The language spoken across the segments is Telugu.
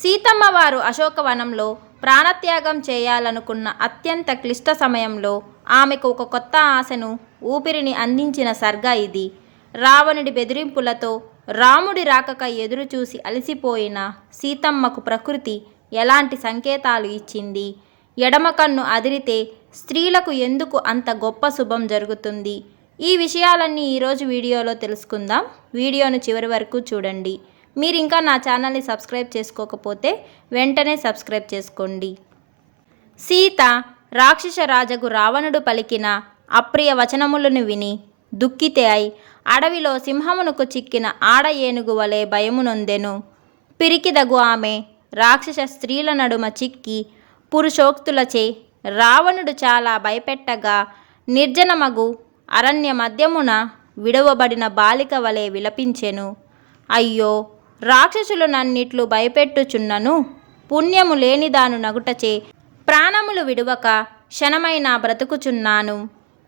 సీతమ్మ వారు అశోకవనంలో ప్రాణత్యాగం చేయాలనుకున్న అత్యంత క్లిష్ట సమయంలో ఆమెకు ఒక కొత్త ఆశను, ఊపిరిని అందించిన సర్గ ఇది. రావణుడి బెదిరింపులతో రాముడి రాకకై ఎదురుచూసి అలసిపోయిన సీతమ్మకు ప్రకృతి ఎలాంటి సంకేతాలు ఇచ్చింది? ఎడమ కన్ను అదిరితే స్త్రీలకు ఎందుకు అంత గొప్ప శుభం జరుగుతుంది? ఈ విషయాలన్నీ ఈరోజు వీడియోలో తెలుసుకుందాం. వీడియోను చివరి వరకు చూడండి. మీరు ఇంకా నా ఛానల్ని సబ్స్క్రైబ్ చేసుకోకపోతే వెంటనే సబ్స్క్రైబ్ చేసుకోండి. సీత రాక్షస రాజగు రావణుడు పలికిన అప్రియ వచనములను విని దుఃఖితే అయి అడవిలో సింహమునకు చిక్కిన ఆడ ఏనుగు వలె భయమునొందెను. పిరికిదగు ఆమె రాక్షస స్త్రీల నడుమ చిక్కి పురుషోక్తులచే రావణుడు చాలా భయపెట్టగా నిర్జనమగు అరణ్య మధ్యమున విడవబడిన బాలిక వలె విలపించెను. అయ్యో, రాక్షసులు నన్నిట్లు భయపెట్టుచున్నను. పుణ్యము లేనిదాను నగుటచే ప్రాణములు విడువక క్షణమైనా బ్రతుకుచున్నాను.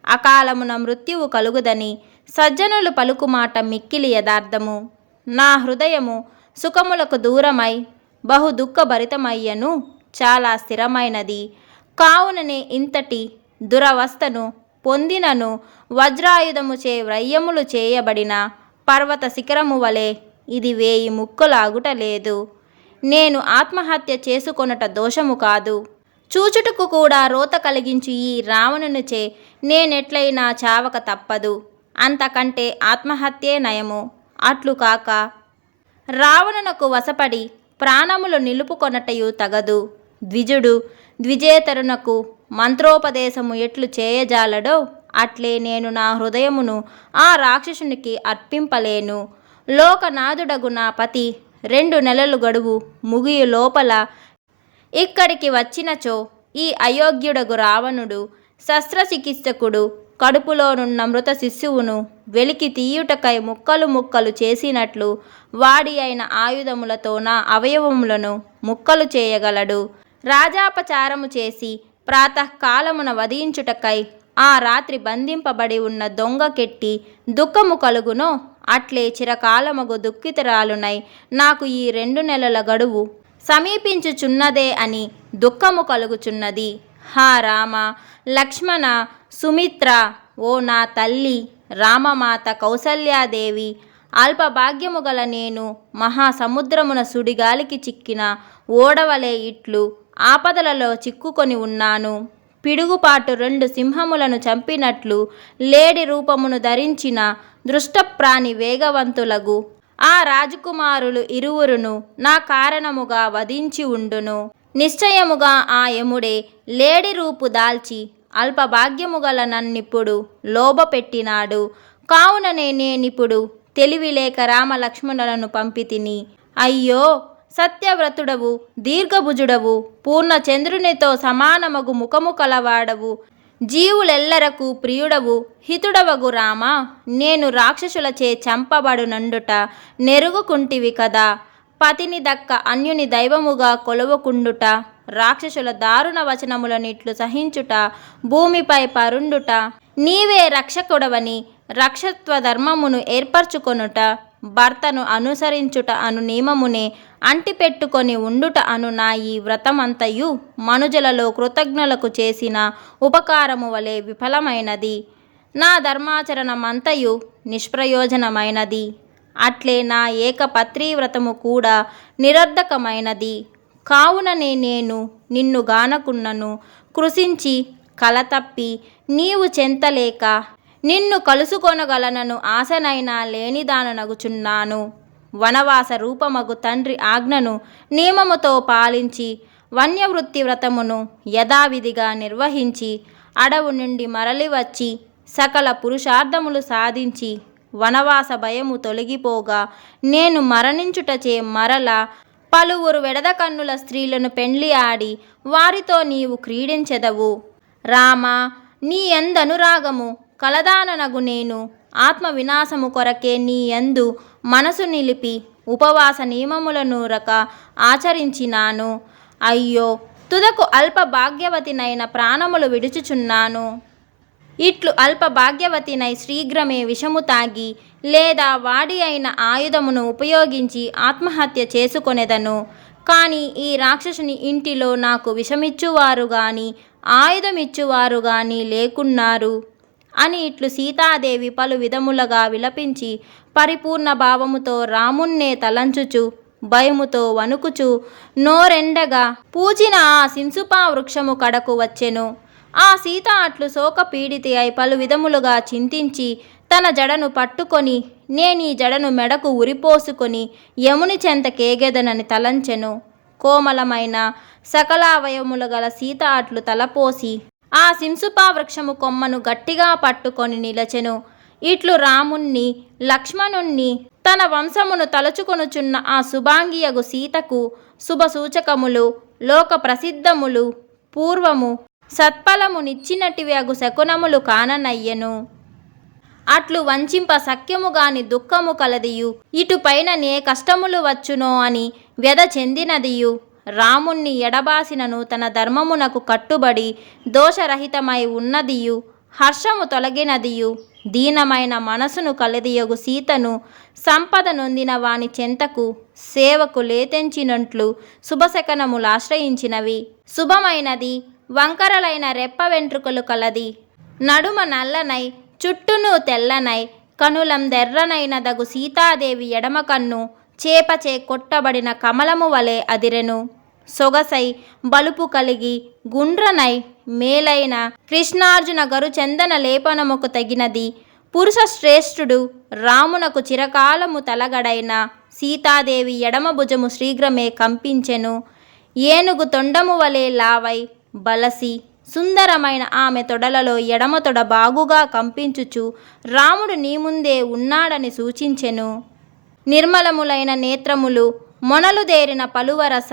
అకాలమున మృత్యువు కలుగుదని సజ్జనులు పలుకుమాట మిక్కిలి యథార్థము. నా హృదయము సుఖములకు దూరమై బహు దుఃఖభరితమయ్యను, చాలా స్థిరమైనది. కావుననే ఇంతటి దురవస్థను పొందినను వజ్రాయుధముచే వ్రయ్యములు చేయబడిన పర్వత శిఖరము వలె ఇది 1000 ముక్కలాగుట లేదు. నేను ఆత్మహత్య చేసుకొనుట దోషము కాదు. చూచుటకు కూడా రోత కలిగించు ఈ రావణునిచే నేనెట్లయినా చావక తప్పదు. అంతకంటే ఆత్మహత్యే నయము. అట్లు కాక రావణునకు వశపడి ప్రాణములు నిలుపుకొనటయు తగదు. ద్విజుడు ద్విజేతరునకు మంత్రోపదేశము ఎట్లు చేయజాలడో అట్లే నేను నా హృదయమును ఆ రాక్షసునికి అర్పింపలేను. లోకనాథుడగు నా పతి 2 నెలలు గడువు ముగియు లోపల ఇక్కడికి వచ్చినచో ఈ అయోగ్యుడగు రావణుడు శస్త్రచికిత్సకుడు కడుపులోనున్న మృత శిశువును వెలికి తీయుటకై ముక్కలు ముక్కలు చేసినట్లు వాడి అయిన ఆయుధములతో నా అవయవములను ముక్కలు చేయగలడు. రాజాపచారము చేసి ప్రాతకాలమున వధించుటకై ఆ రాత్రి బంధింపబడి ఉన్న దొంగకెట్టి దుఃఖము కలుగునో అట్లే చిరకాలమగు దుఃఖితురాలునై నాకు ఈ 2 నెలల గడువు సమీపించుచున్నదే అని దుఃఖము కలుగుచున్నది. హా రామ, లక్ష్మణ, సుమిత్ర, ఓ నా తల్లి రామమాత కౌసల్యాదేవి, అల్పభాగ్యము గల నేను మహాసముద్రమున సుడిగాలికి చిక్కిన ఓడవలే ఇట్లు ఆపదలలో చిక్కుకొని ఉన్నాను. పిడుగుపాటు 2 సింహములను చంపినట్లు లేడి రూపమును ధరించిన దృష్టప్రాణి వేగవంతులగు ఆ రాజకుమారులు ఇరువురును నా కారణముగా వధించి ఉండును. నిశ్చయముగా ఆ యముడే లేడి రూపు దాల్చి అల్పభాగ్యము గల నన్నిప్పుడు లోబపెట్టినాడు. కావుననే నేనిప్పుడు తెలివిలేక రామ లక్ష్మణులను పంపితిని. అయ్యో, సత్యవ్రతుడవు, దీర్ఘభుజుడవు, పూర్ణ చంద్రునితో సమానమగు ముఖము కలవాడవు, జీవులెల్లరకు ప్రియుడవు, హితుడవగు రామ, నేను రాక్షసులచే చంపబడునండుట నెరుగుకుంటివి కదా. పతిని దక్క అన్యుని దైవముగా కొలవకుండుట, రాక్షసుల దారుణ వచనములనిట్లు సహించుట, భూమిపై పరుండుట, నీవే రక్షకుడవని రక్షత్వ ధర్మమును ఏర్పరచుకొనుట, భర్తను అనుసరించుట అను నియమమునే అంటిపెట్టుకొని ఉండుట అను నా ఈ వ్రతమంతయు మనుజులలో కృతజ్ఞులకు చేసిన ఉపకారము వలె విఫలమైనది. నా ధర్మాచరణమంతయు నిష్ప్రయోజనమైనది. అట్లే నా ఏకపత్రీ వ్రతము కూడా నిరర్ధకమైనది. కావుననే నేను నిన్ను గానకున్నను కృషించి కలతప్పి నీవు చెంతలేక నిన్ను కలుసుకొనగలనను ఆశనైనా లేనిదాననగుచున్నాను. వనవాస రూపమగు తండ్రి ఆజ్ఞను నియమముతో పాలించి వన్యవృత్తి వ్రతమును యథావిధిగా నిర్వహించి అడవు నుండి మరలి వచ్చి సకల పురుషార్థములు సాధించి వనవాస భయము తొలగిపోగా నేను మరణించుటచే మరల పలువురు వెడద కన్నుల స్త్రీలను పెండ్లి ఆడి వారితో నీవు క్రీడించెదవు. రామ, నీ యందనురాగము కలదాననగు నేను ఆత్మ వినాశము కొరకే నీ యందు మనసు నిలిపి ఉపవాస నియమములను ఆచరించినాను. అయ్యో, తుదకు అల్ప భాగ్యవతినైన ప్రాణములు విడుచుచున్నాను. ఇట్లు అల్ప భాగ్యవతినై శీఘ్రమే విషము తాగి లేదా వాడి అయిన ఆయుధమును ఉపయోగించి ఆత్మహత్య చేసుకొనెదను. కానీ ఈ రాక్షసుని ఇంటిలో నాకు విషమిచ్చువారు గాని ఆయుధమిచ్చువారు గాని లేకున్నారు అని ఇట్లు సీతాదేవి పలు విధములుగా విలపించి పరిపూర్ణ భావముతో రామున్నే తలంచుచు భయముతో వణుకుచు నోరెండగా పూచిన ఆ సింసుపా వృక్షము కడకు వచ్చెను. ఆ సీత అట్లు శోకపీడితి అయి పలు విధములుగా చింతించి తన జడను పట్టుకొని నేనీ జడను మెడకు ఉరిపోసుకొని యముని చెంత కేగెదనని తలంచెను. కోమలమైన సకలావయములు గల సీత అట్లు తలపోసి ఆ సింసుపా వృక్షము కొమ్మను గట్టిగా పట్టుకొని నిలచెను. ఇట్లు రాముణ్ణి లక్ష్మణుణ్ణి తన వంశమును తలుచుకొనుచున్న ఆ శుభాంగియగు సీతకు శుభసూచకములు లోక ప్రసిద్ధములు పూర్వము సత్ఫలమునిచ్చినటివి అగు శకునములు కాననయ్యెను. అట్లు వంచింప సఖ్యము గాని దుఃఖము కలదియు ఇటుపైన నే కష్టములు వచ్చునో అని వ్యధ చెందినదియు రాముణ్ణి ఎడబాసినను తన ధర్మమునకు కట్టుబడి దోషరహితమై ఉన్నదియు హర్షము తొలగినదియు దీనమైన మనసును కలదియగు సీతను సంపద నొందిన వాని చెంతకు సేవకు లేతెంచినట్లు శుభశకనములాశ్రయించినవి. శుభమైనది వంకరలైన రెప్ప వెంట్రుకలు కలది నడుమ నల్లనై చుట్టూను తెల్లనై కనులందెర్రనైనదగు సీతాదేవి ఎడమ కన్ను చేపచే కొట్టబడిన కమలము వలె అదిరెను. సొగసై బలుపు కలిగి గుండ్రనై మేలైన కృష్ణార్జున గరు చందన లేపనముకు తగినది పురుష శ్రేష్ఠుడు రామునకు చిరకాలము తలగడైన సీతాదేవి ఎడమ భుజము శీఘ్రమే కంపించెను. ఏనుగు తొండము వలె లావై బలసి సుందరమైన ఆమె తొడలలో ఎడమ తొడ బాగుగా కంపించుచు రాముడు నీ ముందే ఉన్నాడని సూచించెను. నిర్మలములైన నేత్రములు మొనలుదేరిన పలువరస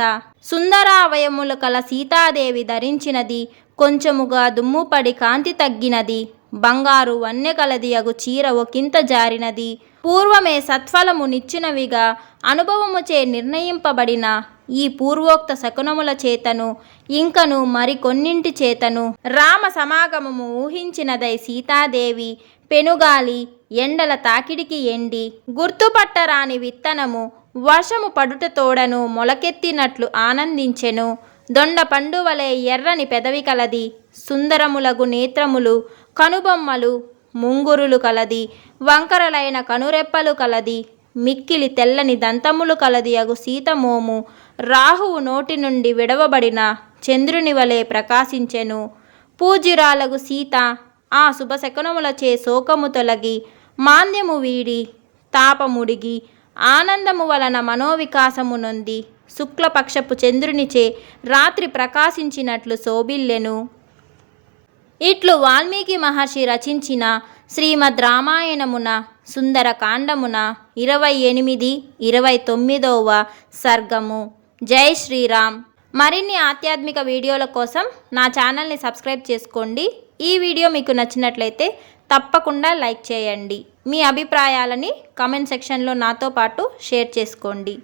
సుందరావయములు కల సీతాదేవి ధరించినది కొంచెముగా దుమ్ముపడి కాంతి తగ్గినది బంగారు వన్నె కలది అగు చీర ఒకంత జారినది. పూర్వమే సత్ఫలము నిచ్చినవిగా అనుభవముచే నిర్ణయింపబడిన ఈ పూర్వోక్త శకునముల చేతను ఇంకను మరికొన్నింటి చేతను రామ సమాగమము ఊహించినదై సీతాదేవి పెనుగాలి ఎండల తాకిడికి ఎండి గుర్తుపట్టరాని విత్తనము వర్షము పడుట తోడను మొలకెత్తినట్లు ఆనందించెను. దొండ పండువలే ఎర్రని పెదవి కలది సుందరములగు నేత్రములు కనుబొమ్మలు ముంగురులు కలది వంకరలైన కనురెప్పలు కలది మిక్కిలి తెల్లని దంతములు కలది అగు సీతమోము రాహువు నోటి నుండి విడవబడిన చంద్రుని వలె ప్రకాశించెను. పూజ్యురాలగు సీత ఆ శుభశకునములచే శోకము తొలగి మాంద్యము వీడి తాపముడిగి ఆనందము వలన మనోవికాసము నొంది శుక్లపక్షపు చంద్రునిచే రాత్రి ప్రకాశించినట్లు శోభిల్లెను. ఇట్లు వాల్మీకి మహర్షి రచించిన శ్రీమద్ రామాయణమున సుందరకాండమున 28, 29వ సర్గము. జై శ్రీరామ్. మరిన్ని ఆధ్యాత్మిక వీడియోల కోసం నా ఛానల్ని సబ్స్క్రైబ్ చేసుకోండి. ఈ వీడియో మీకు నచ్చినట్లయితే తప్పకుండా లైక్ చేయండి. మీ అభిప్రాయాలని కామెంట్ సెక్షన్లో నాతో పాటు షేర్ చేసుకోండి.